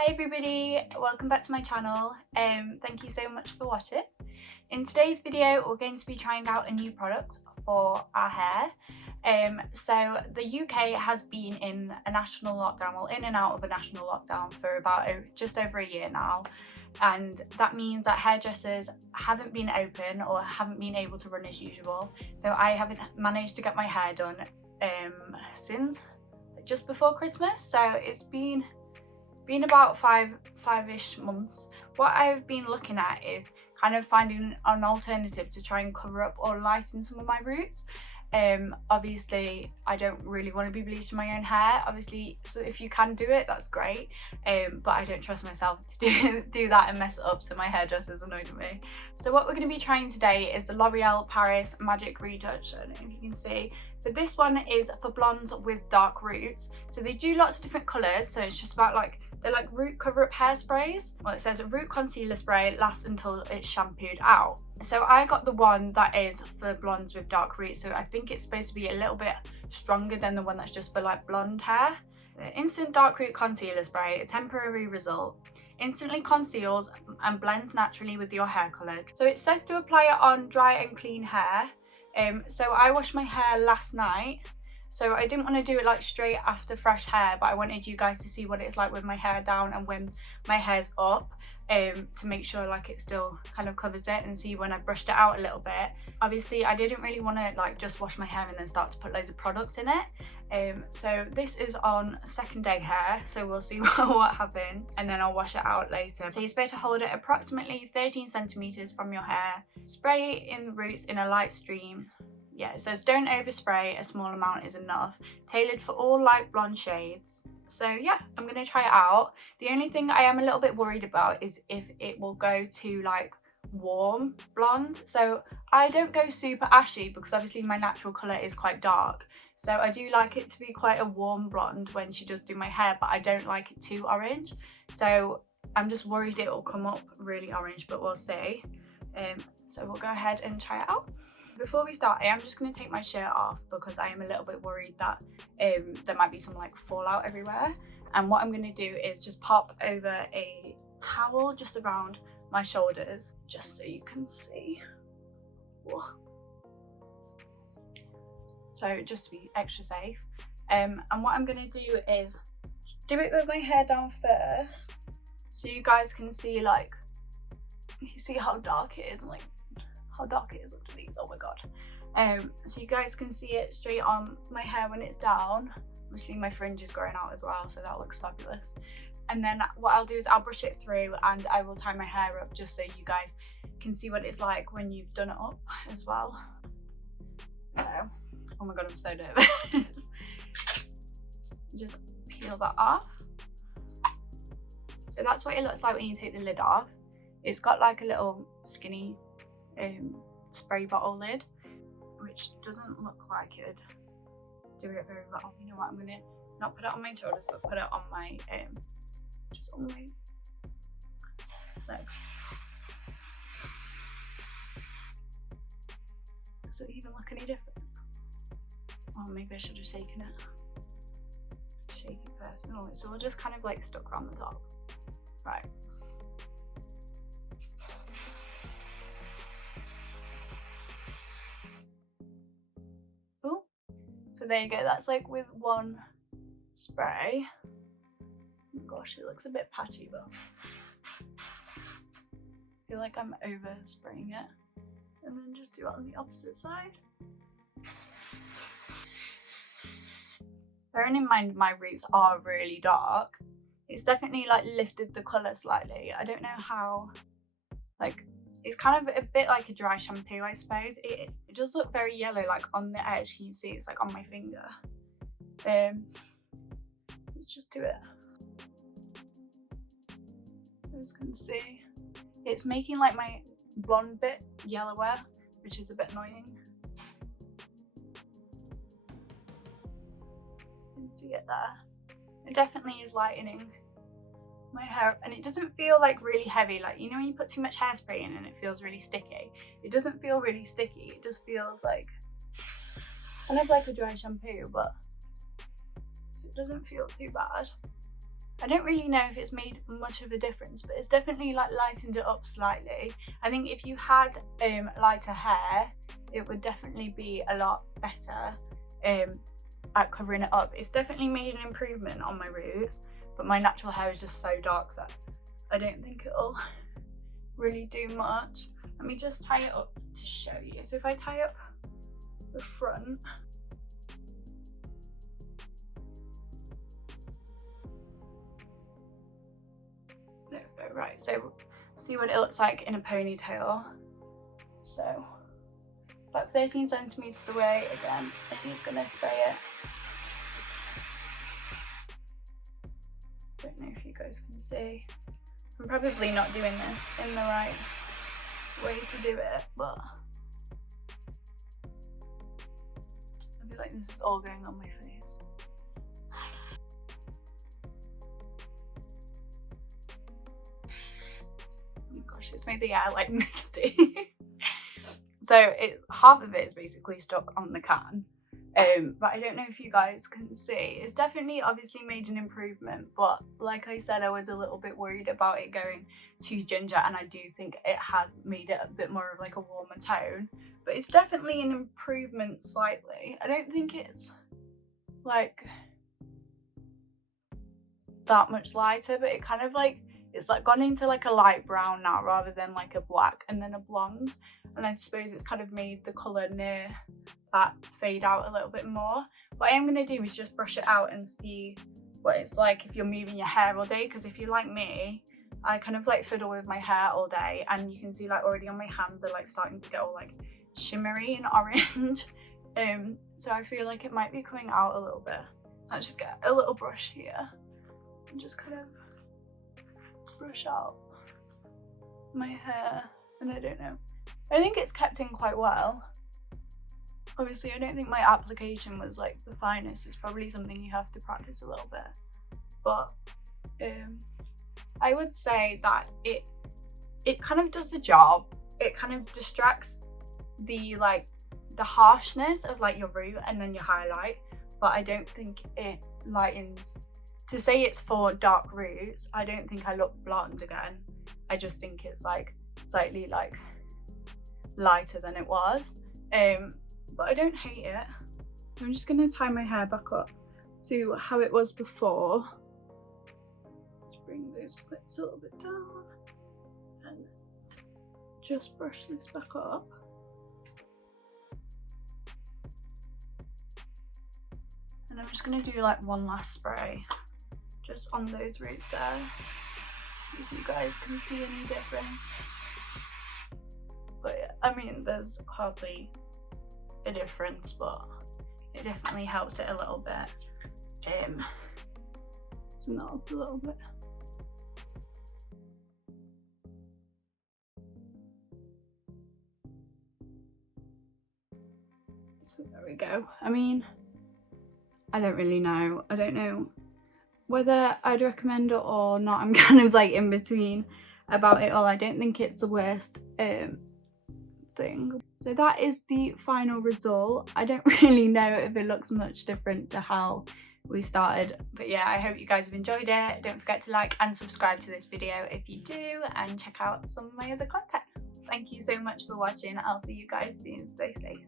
Hi everybody, welcome back to my channel. Thank you so much for watching. In today's video we're going to be trying out a new product for our hair. So the UK has been in a national lockdown, well in and out of a national lockdown for about just over a year now, and that means that hairdressers haven't been open or haven't been able to run as usual. So I haven't managed to get my hair done since just before Christmas, so it's been about five-ish months. What I've been looking at is kind of finding an alternative to try and cover up or lighten some of my roots. Obviously I don't really want to be bleaching my own hair, obviously, so if you can do it, that's great, but I don't trust myself to do that and mess it up, so my hairdresser's annoyed at me. So what we're going to be trying today is the L'Oreal Paris Magic Retouch. I don't know if you can see. So this one is for blondes with dark roots. So they do lots of different colours, so it's just about they're like root cover up hairsprays. Well, it says a root concealer spray lasts until it's shampooed out. So I got the one that is for blondes with dark roots, so I think it's supposed to be a little bit stronger than the one that's just for like blonde hair. The Instant Dark Root Concealer Spray, a temporary result, instantly conceals and blends naturally with your hair colour. So it says to apply it on dry and clean hair. So I washed my hair last night, so I didn't want to do it like straight after fresh hair, but I wanted you guys to see what it's like with my hair down and when my hair's up, to make sure like it still kind of covers it, and see when I brushed it out a little bit. Obviously I didn't really want to like just wash my hair and then start to put loads of product in it. So this is on second day hair, so we'll see what happens, and then I'll wash it out later. So you're supposed to hold it approximately 13 centimeters from your hair, spray in the roots in a light stream. Yeah, it says don't overspray, a small amount is enough, tailored for all light blonde shades. So yeah, I'm gonna try it out. The only thing I am a little bit worried about is if it will go to like warm blonde. So I don't go super ashy because obviously my natural colour is quite dark. So I do like it to be quite a warm blonde when she does do my hair, but I don't like it too orange. So I'm just worried it will come up really orange, but we'll see. So we'll go ahead and try it out. Before we start, I am just going to take my shirt off because I am a little bit worried that there might be some like fallout everywhere. And what I'm going to do is just pop over a towel just around my shoulders, just so you can see. Whoa. So just to be extra safe. And what I'm going to do is do it with my hair down first, so you guys can see like, you see how dark it is and like how dark it is underneath. Oh my god. So you guys can see it straight on my hair when it's down. Obviously my fringe is growing out as well, so that looks fabulous. And then what I'll do is I'll brush it through and I will tie my hair up just so you guys can see what it's like when you've done it up as well. So, oh my god, I'm so nervous. Just peel that off. So that's what it looks like when you take the lid off. It's got like a little skinny spray bottle lid, which doesn't look like it'd do it very well. You know what, I'm gonna not put it on my shoulders, but put it on my just on my legs. Does it even look any different? Oh, maybe I should have shaken it. Shake it first. No, it's all just kind of like stuck around the top. Right. So there you go, that's like with one spray. Oh gosh, it looks a bit patchy, but I feel like I'm over spraying it. And then just do it on the opposite side. Bearing in mind my roots are really dark, it's definitely like lifted the colour slightly. I don't know how, like, it's kind of a bit like a dry shampoo, I suppose. It does look very yellow, like on the edge. You can see it's like on my finger. Let's just do it. As you can see, it's making like my blonde bit yellower, which is a bit annoying. You can see it there. It definitely is lightening my hair, and it doesn't feel like really heavy, like, you know when you put too much hairspray in and it feels really sticky. It doesn't feel really sticky, it just feels like kind of like a dry shampoo, but it doesn't feel too bad. I don't really know if it's made much of a difference, but it's definitely like lightened it up slightly. I think if you had lighter hair, it would definitely be a lot better at covering it up. It's definitely made an improvement on my roots, but my natural hair is just so dark that I don't think it'll really do much. Let me just tie it up to show you. So if I tie up the front, there we go. Right, so see what it looks like in a ponytail. So about 13 centimeters away again, and he's gonna spray it. Don't know if you guys can see. I'm probably not doing this in the right way to do it, but I feel like this is all going on my face. Oh my gosh, it's made the air like misty. So half of it is basically stuck on the can, but I don't know if you guys can see. It's definitely obviously made an improvement, but like I said, I was a little bit worried about it going too ginger, and I do think it has made it a bit more of like a warmer tone, but it's definitely an improvement slightly. I don't think it's like that much lighter, but it kind of like, it's like gone into like a light brown now rather than like a black and then a blonde, and I suppose it's kind of made the colour near that fade out a little bit more. What I am going to do is just brush it out and see what it's like if you're moving your hair all day, because if you're like me, I kind of like fiddle with my hair all day, and you can see like already on my hands they're like starting to get all like shimmery and orange. So I feel like it might be coming out a little bit. Let's just get a little brush here and just kind of brush out my hair. And I don't know, I think it's kept in quite well. Obviously I don't think my application was like the finest. It's probably something you have to practice a little bit, but I would say that it kind of does the job. It kind of distracts the harshness of like your root and then your highlight, but I don't think it lightens. To say it's for dark roots, I don't think I look blonde again. I just think it's like slightly like lighter than it was, but I don't hate it. I'm just gonna tie my hair back up to how it was before. Just bring those clips a little bit down and just brush this back up. And I'm just gonna do like one last spray just on those roots there, if you guys can see any difference. But yeah, I mean, there's hardly a difference, but it definitely helps it a little bit. So not a little bit. So there we go. I mean, I don't really know. I don't know whether I'd recommend it or not. I'm kind of like in between about it all. I don't think it's the worst thing. So that is the final result. I don't really know if it looks much different to how we started, but yeah, I hope you guys have enjoyed it. Don't forget to like and subscribe to this video if you do, and check out some of my other content. Thank you so much for watching. I'll see you guys soon. Stay safe.